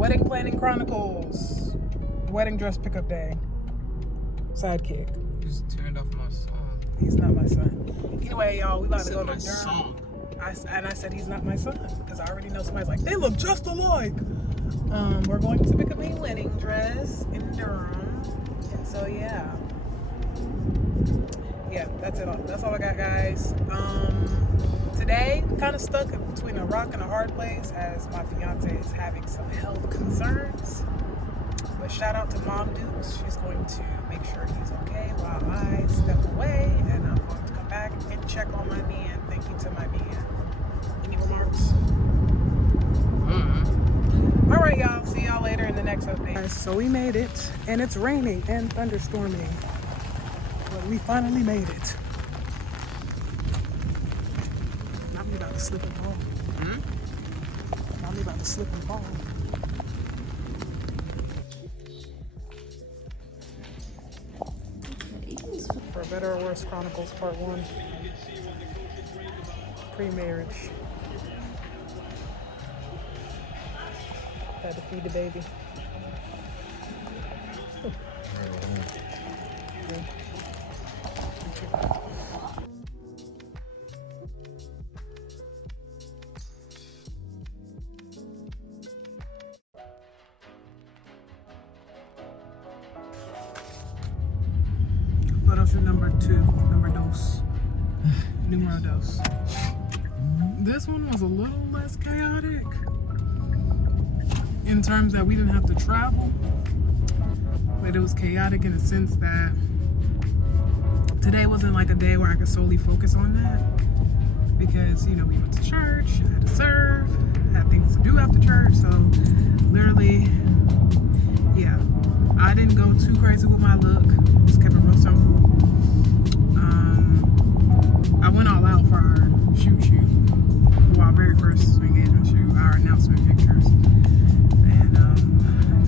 Wedding Planning Chronicles. Wedding dress pickup day. Sidekick. You just turned off my song. He's not my son. Anyway, y'all, we about to go to Durham. Song. I said he's not my son because I already know somebody's like, they look just alike. We're going to pick up a wedding dress in Durham, and so yeah, that's it. That's all I got, guys. Today, kind of stuck between a rock and a hard place as my fiance is having some health concerns. But shout out to Mom Dukes. She's going to make sure he's okay while I step away, and I'm going to come back and check on my man. Thank you to my man. Any remarks? All right, y'all. See y'all later in the next update. So we made it, and it's raining and thunderstorming. But we finally made it. Not me about to slip and fall. Not me about to slip and fall. For Better or Worse Chronicles Part 1. Pre-marriage. Had to feed the baby. Photoshoot number 2, numero dos. This one was a little less chaotic in terms that we didn't have to travel, but it was chaotic in the sense that today wasn't like a day where I could solely focus on that because, you know, we went to church, I had to serve, had things to do after church, so literally, yeah, I didn't go too crazy with my look, just kept it real simple. I went all out for our shoot, well, our very first engagement shoot, our announcement pictures. And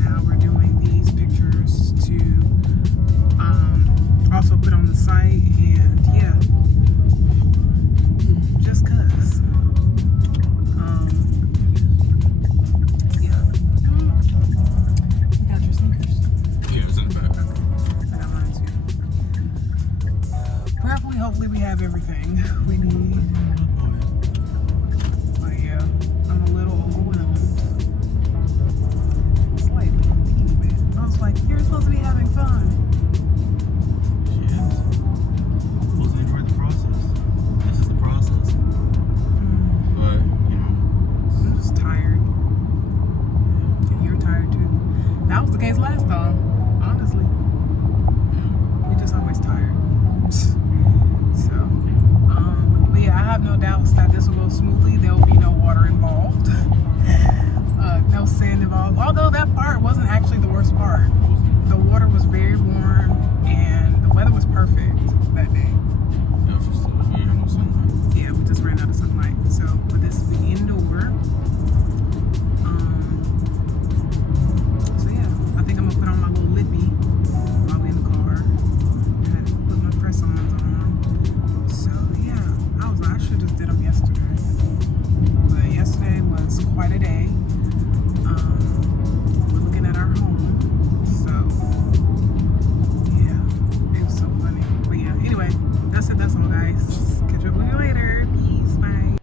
now we're doing these pictures to also put on the site, and yeah, just cause. Yeah. You got your sneakers? Yeah, it's in the back. I got mine too. Prayerfully, hopefully we have everything we need. But yeah, I'm a little overwhelmed. Slightly, a teeny bit. I was like, you're supposed to be having fun. She is. Wasn't enjoying the process. This is the process. But, you know. I'm just tired. And you're tired too. That was the case last time, honestly. Yeah. We're just always tired. So, but yeah, I have no doubts that this will go smoothly. There will be no water involved. No sand involved. Although that part wasn't actually the worst part. The water was very warm and the weather was perfect that day. Yeah, it's just, we had no sunlight. Yeah, we just ran out of sunlight. So, but this will be indoor. So yeah, I think I'm gonna put on my little lippy while we're in the car. And put my press-ons on. So yeah, I should just did them yesterday. But yesterday was quite a day. We're looking at our home. So yeah, it was so funny. But yeah, anyway, that's it. That's all, guys. Catch up with you later. Peace. Bye.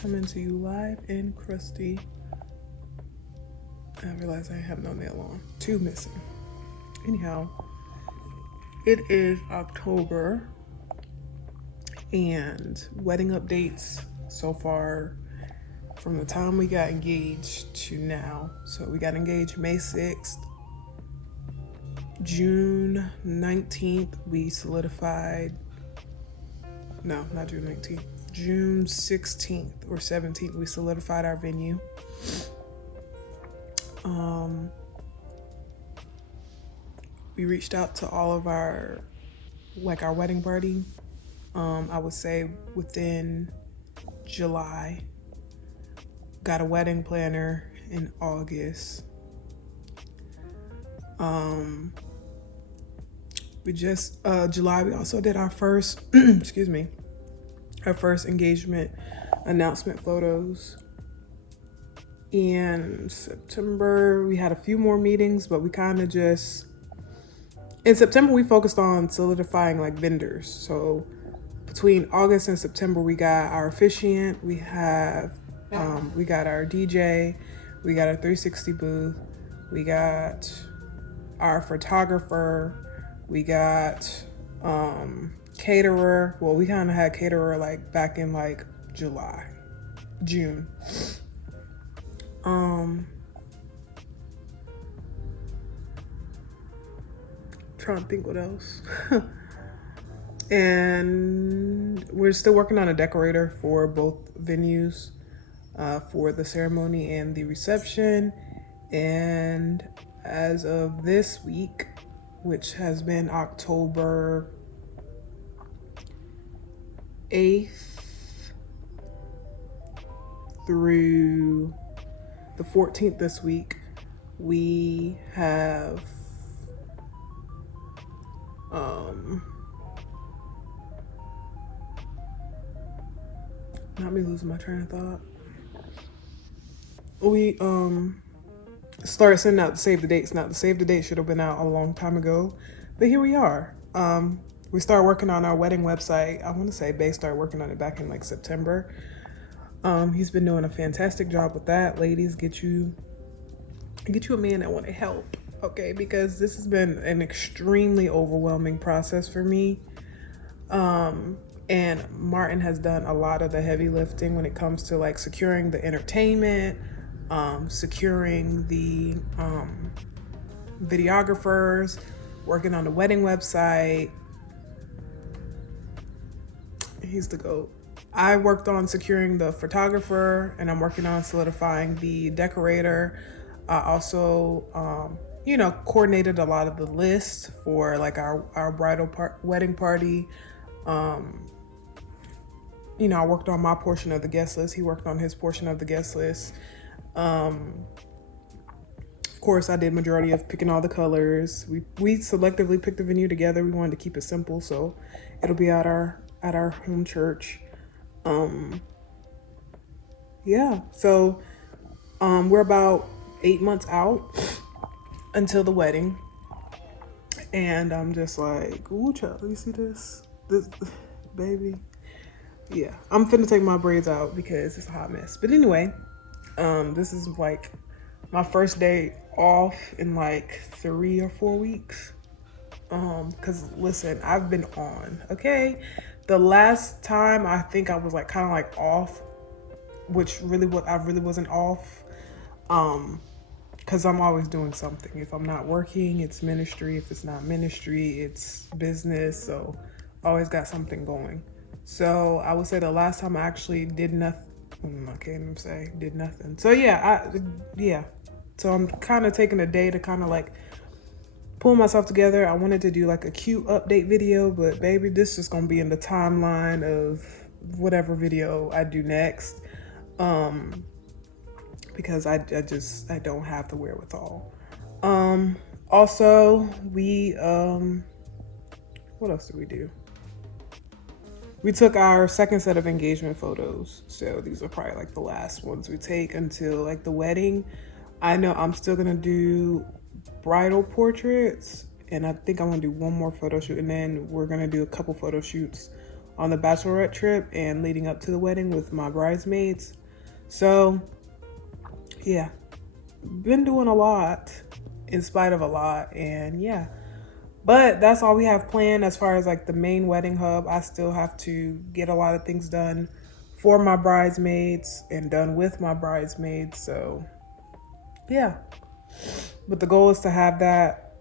Coming to you live and crusty. I realize I have no nail on. 2 missing. Anyhow, it is October and wedding updates so far from the time we got engaged to now. So we got engaged May 6th. June 19th, we solidified. No, not June 19th. June 16th or 17th, we solidified our venue. We reached out to all of our wedding party. I would say within July. Got a wedding planner in August. We just July we also did our first our first engagement announcement photos. In September we had a few more meetings, but we kind of just in September we focused on solidifying like vendors. So between August and September we got our officiant, we got our DJ, we got our 360 booth, we got our photographer, we got caterer. Well, we kind of had caterer like back in like June. Trying to think what else. And we're still working on a decorator for both venues, for the ceremony and the reception. And as of this week, which has been October 8th through the 14th this week, we have not me losing my train of thought. We started sending out the save the dates. Now the save the date should have been out a long time ago, but here we are. We started working on our wedding website. I want to say Bay started working on it back in like September. He's been doing a fantastic job with that. Ladies, get you a man that want to help, okay? Because this has been an extremely overwhelming process for me. And Martin has done a lot of the heavy lifting when it comes to like securing the entertainment, securing the videographers, working on the wedding website. He's the GOAT. I worked on securing the photographer, and I'm working on solidifying the decorator. I also, coordinated a lot of the list for like our bridal wedding party. I worked on my portion of the guest list. He worked on his portion of the guest list. Of course, I did majority of picking all the colors. We selectively picked the venue together. We wanted to keep it simple, so it'll be at our home church. So we're about 8 months out until the wedding, and I'm just like, ooh, child, you see this baby? Yeah, I'm finna take my braids out because it's a hot mess. But anyway, this is like my first day off in like 3 or 4 weeks. Cause listen, I've been on, okay? The last time I think I was like kind of like off, which I really wasn't off. Cause I'm always doing something. If I'm not working, it's ministry. If it's not ministry, it's business. So always got something going. So I would say the last time I actually did nothing. I can't even say did nothing. So So I'm kind of taking a day to kind of like pull myself together. I wanted to do like a cute update video, but baby, this is gonna be in the timeline of whatever video I do next. Because I don't have the wherewithal. Also, we what else did we do? We took our second set of engagement photos. So these are probably like the last ones we take until like the wedding. I know I'm still gonna do bridal portraits, and I think I'm gonna do one more photo shoot, and then we're gonna do a couple photo shoots on the bachelorette trip and leading up to the wedding with my bridesmaids. So yeah, been doing a lot in spite of a lot, and yeah. But that's all we have planned as far as like the main wedding hub. I still have to get a lot of things done for my bridesmaids and done with my bridesmaids. So yeah, but the goal is to have that,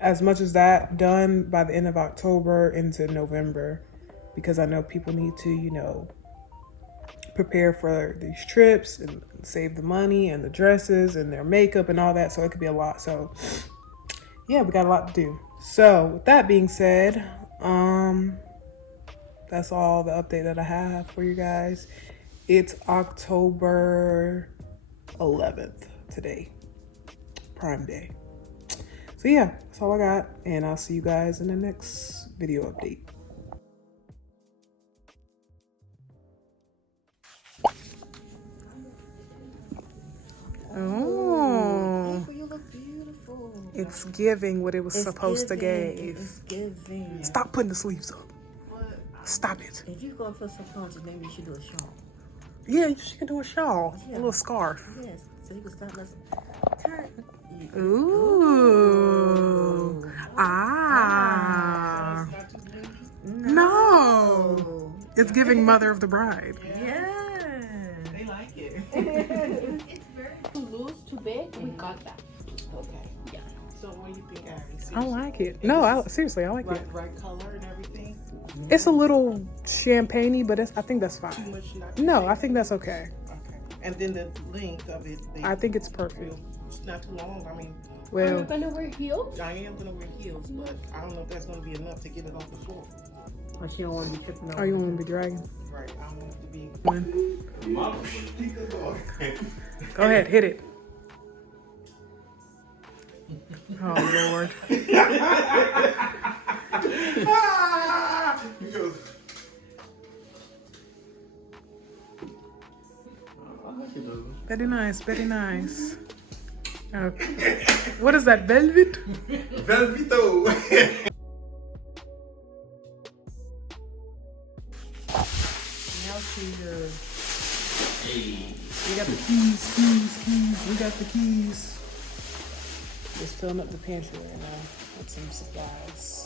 as much as that, done by the end of October into November, because I know people need to, you know, prepare for these trips and save the money and the dresses and their makeup and all that. So it could be a lot. So yeah, we got a lot to do. So with that being said, that's all the update that I have for you guys. It's October 11th today, Prime Day. So yeah, that's all I got, and I'll see you guys in the next video update. Oh, You look beautiful. it's giving what it was supposed to give. It's giving. Stop putting the sleeves up. Stop it. If you go for subconscious, maybe you should do a shawl. Yeah, she can do a shawl, Yeah. a little scarf. Yes, so you can start listening. Turn. Ooh. Ah. No. It's giving mother of the bride. Yeah. They like it. It's very too loose, too big. We got that. Okay. Yeah. So what do you think, Ari? I like it. No, seriously, I like it. Right color and everything? It's a little champagne-y, but I think that's Too fine. much not No, I think that's okay. Okay. And then the length of it, I think it's perfect. it's not too long. I mean, Are you Well, gonna wear heels? I am gonna wear heels, but I don't know if that's gonna be enough to get it off the floor. Or she don't want to be tripping over. are you want to be dragging? Right. I don't want it to be. Go ahead, hit it. Oh, Lord. Very nice, very nice. Okay. What is that, velvet? Velvito. Now she's We got the keys. We got the keys. Just filling up the pantry right now with some supplies.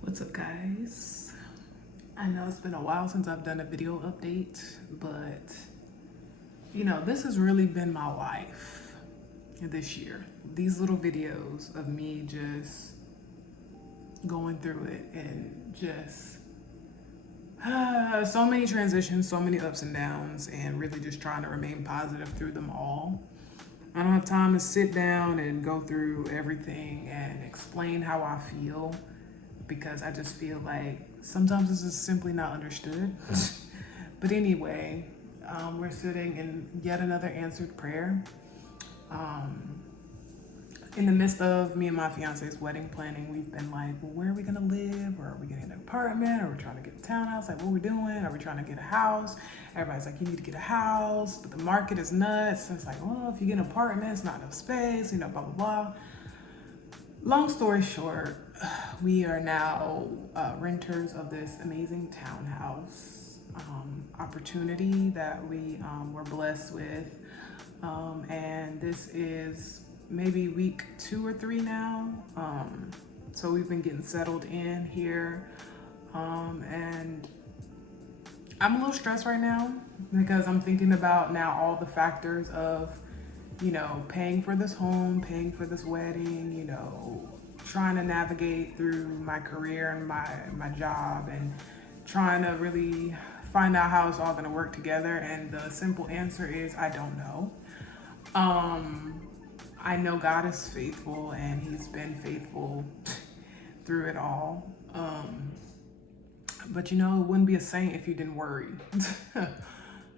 What's up, guys? I know it's been a while since I've done a video update, but you know, this has really been my life this year. These little videos of me just going through it and just so many transitions, so many ups and downs, and really just trying to remain positive through them all. I don't have time to sit down and go through everything and explain how I feel, because I just feel like sometimes this is simply not understood. But anyway, we're sitting in yet another answered prayer. In the midst of me and my fiance's wedding planning, we've been like, well, where are we gonna live? Or are we getting an apartment? Or are we trying to get a townhouse? Like, what are we doing? Are we trying to get a house? Everybody's like, you need to get a house, but the market is nuts. And it's like, well, if you get an apartment, it's not enough space, you know, blah, blah, blah. Long story short, we are now renters of this amazing townhouse opportunity that we were blessed with. And this is maybe week 2 or 3 now. So we've been getting settled in here. And I'm a little stressed right now because I'm thinking about now all the factors of, you know, paying for this home, paying for this wedding, you know, trying to navigate through my career and my job, and trying to really find out how it's all gonna work together. And the simple answer is I don't know. I know God is faithful, and He's been faithful through it all. But you know, it wouldn't be a saint if you didn't worry.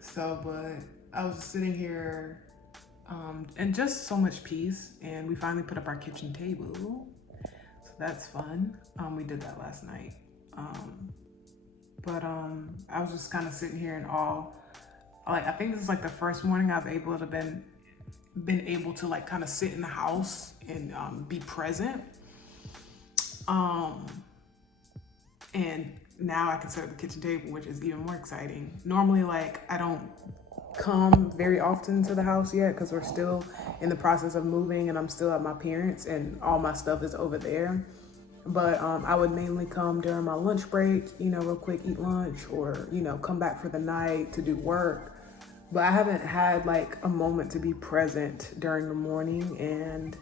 So, but I was just sitting here, and just so much peace. And we finally put up our kitchen table, so that's fun. We did that last night. But I was just kind of sitting here in awe. Like, I think this is like the first morning I've been able to like kind of sit in the house and be present. And now I can set up the kitchen table, which is even more exciting. Normally, like, I don't come very often to the house yet because we're still in the process of moving, and I'm still at my parents' and all my stuff is over there. But I would mainly come during my lunch break, you know, real quick, eat lunch, or, you know, come back for the night to do work. But I haven't had like a moment to be present during the morning, and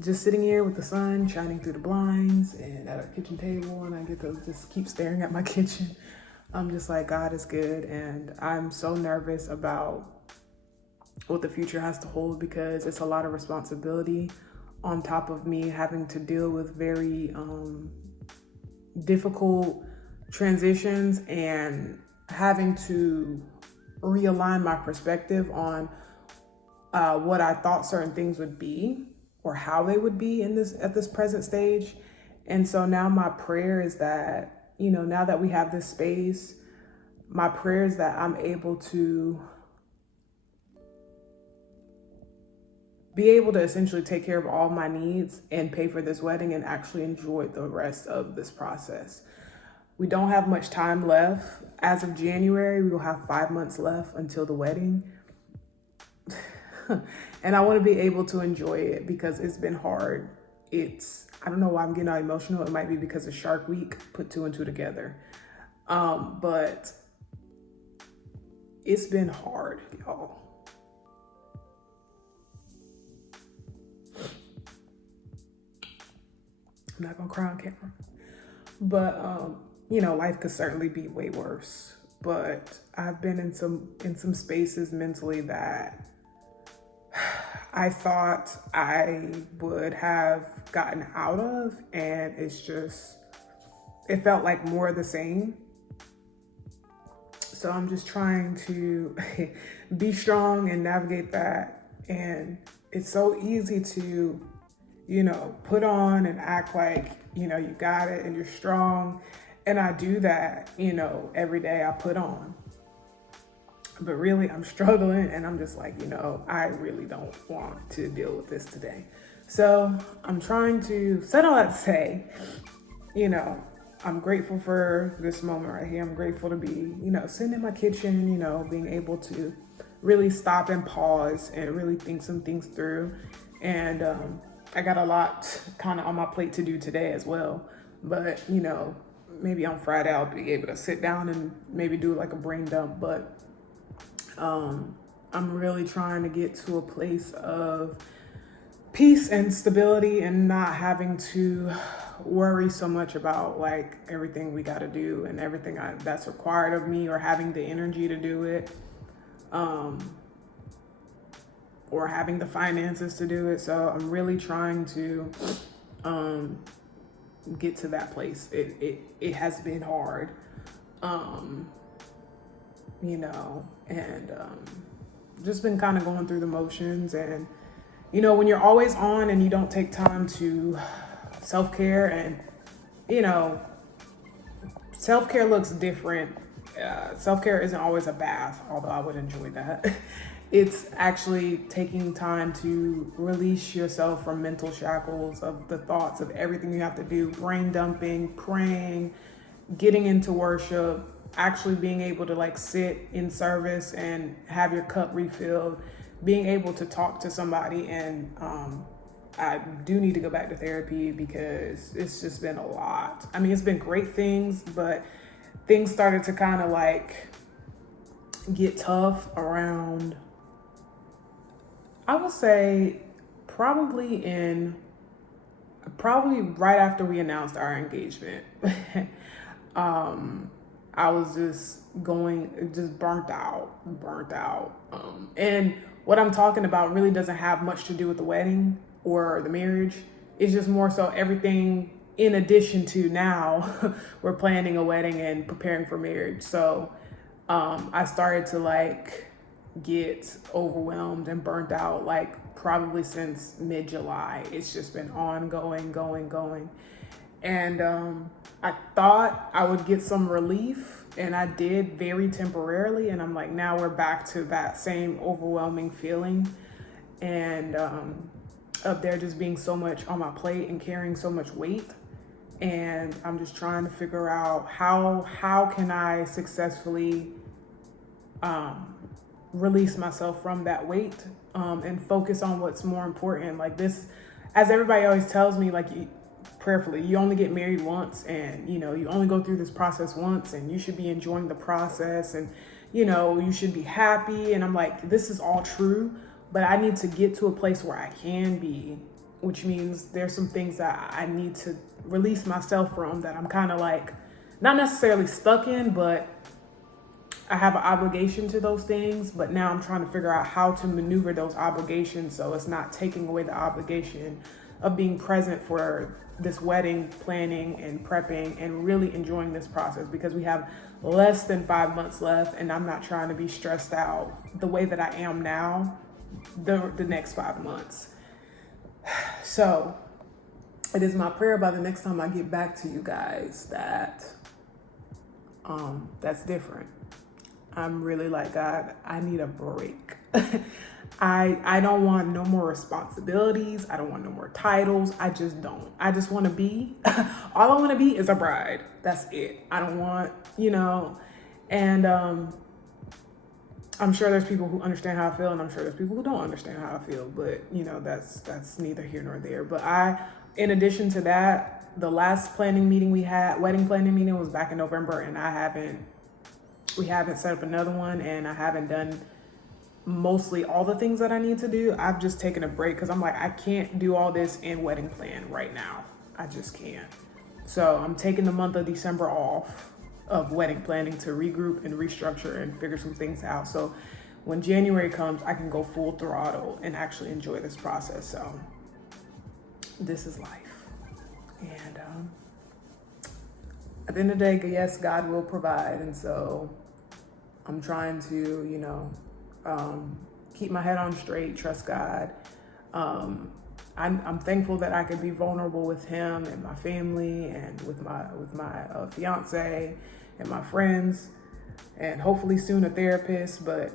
just sitting here with the sun shining through the blinds and at our kitchen table, and I get to just keep staring at my kitchen. I'm just like, God is good, and I'm so nervous about what the future has to hold because it's a lot of responsibility on top of me having to deal with very difficult transitions and having to realign my perspective on what I thought certain things would be or how they would be at this present stage. And so now my prayer is that, you know, now that we have this space, my prayer is that I'm able to be able to essentially take care of all my needs and pay for this wedding and actually enjoy the rest of this process. We don't have much time left. As of January, we will have 5 months left until the wedding. And I want to be able to enjoy it because it's been hard. I don't know why I'm getting all emotional. It might be because of Shark Week, put 2 and 2 together. But it's been hard, y'all. I'm not gonna cry on camera. But you know, life could certainly be way worse. But I've been in some spaces mentally that I thought I would have gotten out of, and it felt like more of the same. So I'm just trying to be strong and navigate that. And it's so easy to, you know, put on and act like, you know, you got it and you're strong. And I do that, you know, every day I put on. But really, I'm struggling, and I'm just like, you know, I really don't want to deal with this today. So I'm trying to settle that to say, you know, I'm grateful for this moment right here. I'm grateful to be, you know, sitting in my kitchen, you know, being able to really stop and pause and really think some things through. And I got a lot kind of on my plate to do today as well. But, you know, maybe on Friday I'll be able to sit down and maybe do like a brain dump. But I'm really trying to get to a place of peace and stability and not having to worry so much about like everything we got to do and everything that's required of me, or having the energy to do it, or having the finances to do it. So I'm really trying to get to that place. It has been hard, you know, and just been kind of going through the motions. And, you know, when you're always on and you don't take time to self-care, and, you know, self-care looks different. Self-care isn't always a bath, although I would enjoy that. It's actually taking time to release yourself from mental shackles of the thoughts of everything you have to do, brain dumping, praying, getting into worship, actually being able to like sit in service and have your cup refilled, being able to talk to somebody. And I do need to go back to therapy because it's just been a lot. I mean, it's been great things, but things started to kind of like get tough around, I would say probably right after we announced our engagement. I was just burnt out. And what I'm talking about really doesn't have much to do with the wedding or the marriage. It's just more so everything in addition to now we're planning a wedding and preparing for marriage. So I started to like get overwhelmed and burnt out like probably since mid-July. It's just been ongoing, going. And I thought I would get some relief, and I did very temporarily. And I'm like, now we're back to that same overwhelming feeling. And up there just being so much on my plate and carrying so much weight. And I'm just trying to figure out how can I successfully release myself from that weight and focus on what's more important. Like this, as everybody always tells me, like prayerfully, you only get married once, and you know, you only go through this process once, and you should be enjoying the process, and you know, you should be happy. And I'm like, this is all true, but I need to get to a place where I can be, which means there's some things that I need to release myself from, that I'm kind of like not necessarily stuck in, but I have an obligation to those things. But now I'm trying to figure out how to maneuver those obligations so it's not taking away the obligation of being present for this wedding planning and prepping and really enjoying this process, because we have less than 5 months left, and I'm not trying to be stressed out the way that I am now the next 5 months. So it is my prayer by the next time I get back to you guys that that's different. I'm really like, God, I need a break. I don't want no more responsibilities. I don't want no more titles. I just don't. I just want to be, all I want to be is a bride. That's it. I don't want, you know, and I'm sure there's people who understand how I feel, and I'm sure there's people who don't understand how I feel, but you know, that's neither here nor there. But in addition to that, the last planning meeting we had, wedding planning meeting, was back in November, and we haven't set up another one, and I haven't done mostly all the things that I need to do. I've just taken a break because I'm like, I can't do all this in wedding plan right now. I just can't. So I'm taking the month of December off of wedding planning to regroup and restructure and figure some things out. So when January comes, I can go full throttle and actually enjoy this process. So this is life. And at the end of the day, yes, God will provide. And so I'm trying to, you know, keep my head on straight, trust God. I'm thankful that I could be vulnerable with him and my family and with my fiance and my friends, and hopefully soon a therapist. But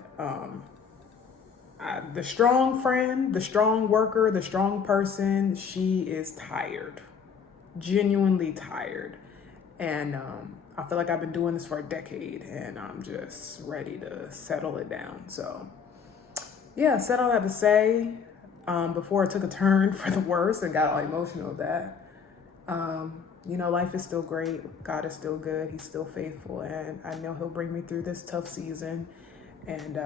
the strong friend, the strong worker, the strong person, she is tired, genuinely tired. And I feel like I've been doing this for a decade, and I'm just ready to settle it down. So yeah, said all that to say, before it took a turn for the worse and got all emotional with that. You know, life is still great. God is still good. He's still faithful. And I know he'll bring me through this tough season. And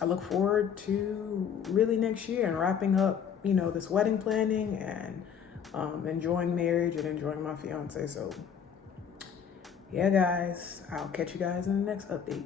I look forward to really next year and wrapping up, you know, this wedding planning and enjoying marriage and enjoying my fiance. So yeah, guys, I'll catch you guys in the next update.